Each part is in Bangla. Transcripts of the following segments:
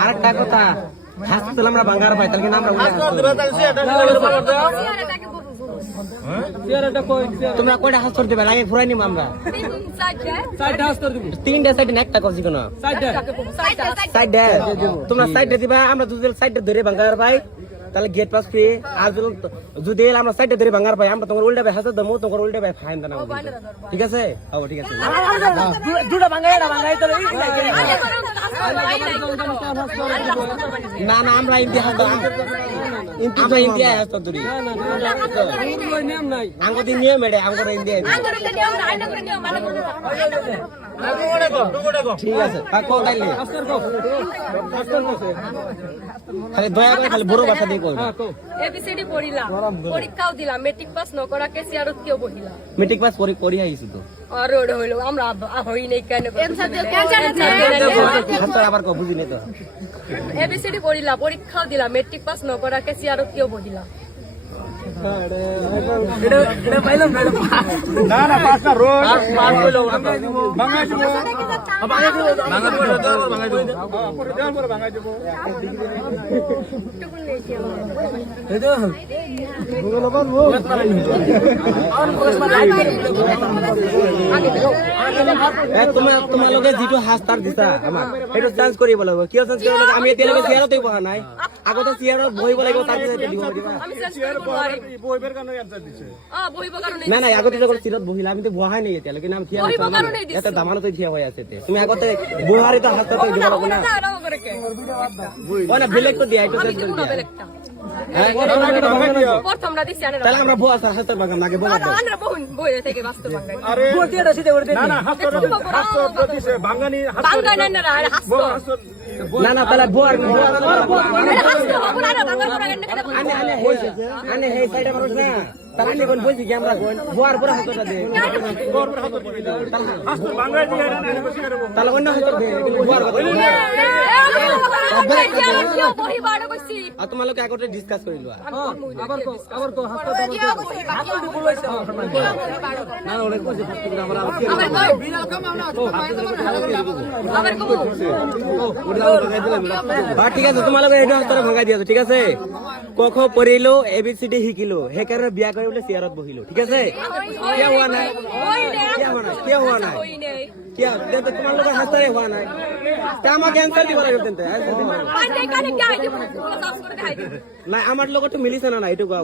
আরেকটা কথা হাসপাতাল আমরা বাঙ্গার ভাই তাহলে আমরা তোমরা কয়টা হাস করতে পারো আগে ফুরাই নিম আমরা তিনটা সাইডে একটা করছি কোন সাইডে তোমরা সাইডে দিবা আমরা যদি সাইডে ধরে বাঙ্গার ভাই তাহলে গেট পাস ফ্রি আর যদি আমরা সাইডে ধরে বাঙ্গার ভাই আমরা তোমার উল্টা ভাই হাসতে দেবো তোমার উল্টা ভাই ফাইন দাও ঠিক আছে ও ঠিক আছে না না আমরা ইতিহাস আমরা ইন্ডিয়া হাসতে ধরি আঙ্গুতি নিয়ে মেডে আঙ্গুর ইন্ডিয়া ঠিক আছে খালি দয়া করে খালি বড় ভাষা দিয়ে কইবা এবিসিডি পড়িলাম পরীক্ষাও দিলাম মেট্রিক পাস ন করা কে সিআরত কেউ বহিলা মেট্রিক পাস পরি আইছি তো আর ওড হইলো আমরা হই নাই কেন হাসতে আবার কো বুঝি নাই তো এবিসিডি পড়িলা পরীক্ষাও দিলাম মেট্রিক পাস ন করা কে সিআরত কেউ বহিলা এটা পাইলাম না না পাঁচটা রোড পাঁচ হইলো ভাঙাই দিব তোমার লগে যিটো হাস্তার দিছা আমার এটা চেঞ্জ কৰিব লাগিব কিয় চেঞ্জ কৰিব লাগিব আমি এতিয়া লগে চেয়াৰতে বহা নাই আগতে চেয়াৰত বহিব লাগিব তাৰ পিছত দিব দিবা আমি চেঞ্জ কৰিব নোৱাৰিম বহিবৰ কাৰণে এনসার দিছে বহিবৰ কাৰণে না না আগতে যখন সিলত বহিলা আমি তো বহাই নাই এতিয়া লেকিন আমি থিয়া এটা দামানতে থিয়া হৈ আছে তুমি আগতে বহারি তো হাস্তাতে দিব লাগিব না ওনা বেলেগ তো দিয়া এটা চেঞ্জ কৰি দিয়া প্রথমরা দিছি আনে তাহলে আমরা বহা স্যার হাস্তার বাগাম নাকি বহা দাও আমরা বই থেকে বাস্তব বাঙালি আরে বইটা রসিদে করে দে না হাস্ত দিছে ভাঙানি বাঙালি না হাস্ত না না তাহলে বহার হাস্ত পুরানো বাঙালি আনে হে সাইডে মানুষ না তাহলে আমি কোন বলছি কি আমরা কোন বহার পরে হাস্তাটা দে হাস্ত ভাঙাই দিয়ে না বসে করব তাহলে অন্য হাস্তার দে বহার কথা বহি বাড়ো কইছি আর তোমালোকে আগতে ডিসকাস করিলো আবার কো হাস্ত হাস্ত বলাইছে না না ওরে কইছে আমরা ঠিক আছে তোমালোকে এটা হাস্তারে ভাঙাই দিয়াছো ঠিক আছে ক খ পড়িলো এবিসিডি শিকিলো সেই কারণে বিয়া কৰি বলে চেয়াৰত বহিলো ঠিক আছে কি হোৱা নাই কিয় তোমালোকৰ হাস্তাৰে হোৱা নাই তা আমাকে অ্যান্সার দিব লাগিব তেন্তে নাই আমার লগত তো মিলিছে না এইটো কোৱা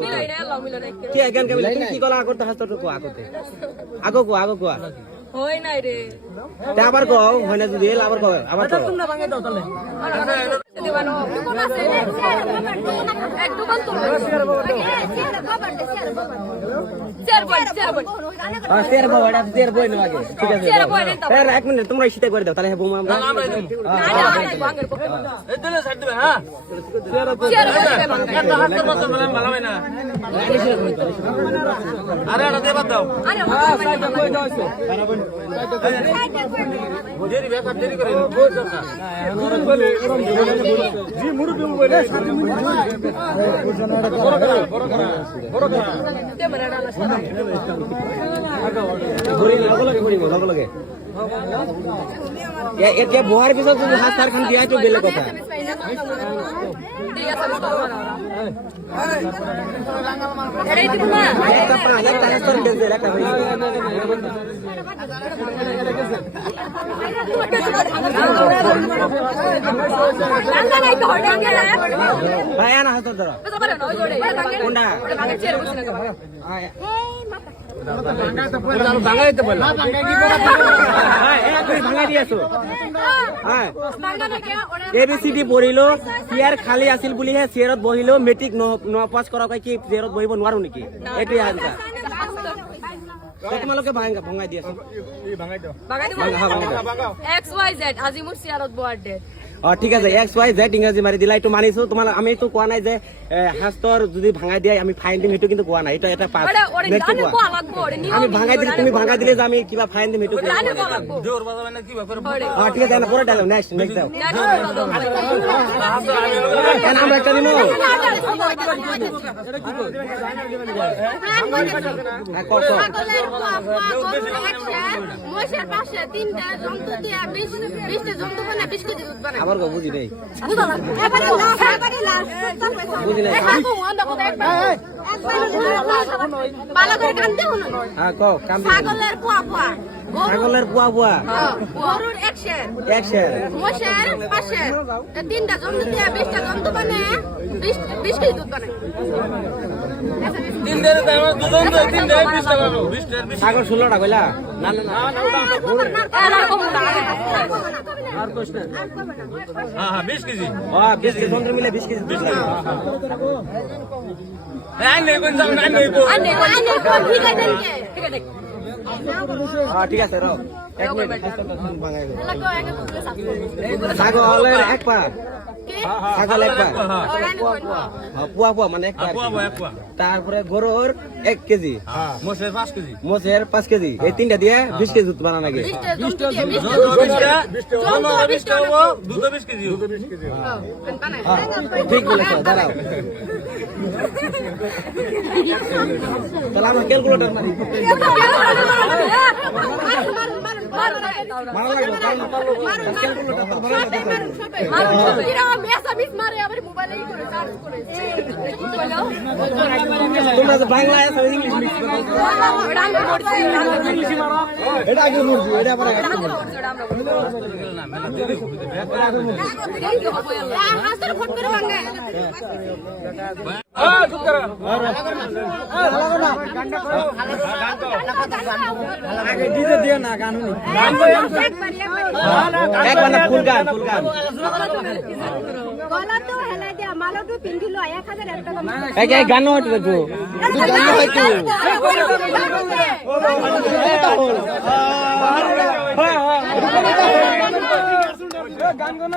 কি এগান কে তুমি কি কলা আগতে হাস্তাটো কোৱা আগো কোৱা হই নাই রে তা আবার কও হয় না যদি আবার কও আবার কও তোমরা ভাঙে দাও তাহলে দিবানো কোন আছে এক দোকান তো শেয়ার বই না আগে ঠিক আছে স্যার এক মিনিট তোমরা শীতে করে দাও তাহলে হবো আমরা এদলে সাইড দিবে হ্যাঁ ভালো হয় না আরে এটা দেবা দাও দেরি ব্যাকআপ দেরি করে জি মুরুবি বলে বড় করা লগে লগে এতিয়া বহাৰ পিছত যদি হাত তার খান দিয়া তো বেলেগ কথা ভাঙাই দি আছো এবিসিডি পঢ়িলো চেয়ার খালি আছিল বুলিহে চেয়ারত বহিলো মেট্রিক ন পাস কৰাকৈ কি চেয়ারত বহিব নোৱাৰো নেকি এইটোৱে আনসাৰ তোমালোকে ভঙাই দি আছো XYZ আজি মোৰ চেয়ারত বহাৰ ডেট ঠিক আছে এক্স ওয়াই জেড ইংরেজি মারি দিলা একটু মানিছো তোমার আমি একটু কোয়া নাই যে হাস্তর যদি ভাঙাই দিয়ে আমি ফাইন দিম একটু কিন্তু কোয়া নাই এটা পাস আমি ভাঙাই দিলে তুমি ভাঙাই দিলে যে আমি কিবা ফাইন দিম একটু ঠিক আছে না পরে ডালো নেক্সট দাও কেন আমরা একটা দিমু আবার গো বুঝি নেই বুঝি নাই হ্যাঁ কও ছাগলের পুয়া পুয়া ছাগলের পুয়া পুয়া গরুর একশের একশের মোষের পাশের তিনটা জন্তু দিয়ে 20টা জন্তু মানে 20 কেজি দুধ বানায় ছাগল 16টা কইলা না না না আর প্রশ্ন হ্যাঁ 20 কেজি 20 কেজি জন্তু মিলে 20 কেজি দুধ লাগে ঠিক আছে রও এক মিনিট ছাগলের এক পা ছাগল এক পা পুয়া পুয়া মানে এক পা তারপরে গরুর 1 কেজি মোষের 5 কেজি এই তিনটা দিয়ে 20 কেজি দুধ বানানো লাগে ঠিক বলেছো দাঁড়াও তাহলে আমরা ক্যালকুলেটর মারি ভালো লাগলো ক্যালকুলেটর তো ভালো তোমরা তো বাংলা আছে ইংলিশ মিক্স করো এটা আগে মুরগি এটা আবার আগে ডিজে দিও না গান শুনি একবার না ফুল গান গলা তো হেলা দিয়া মালটো পিন্ধিলো 1000 টাকা এই গান হইতো তো গান হইতো গান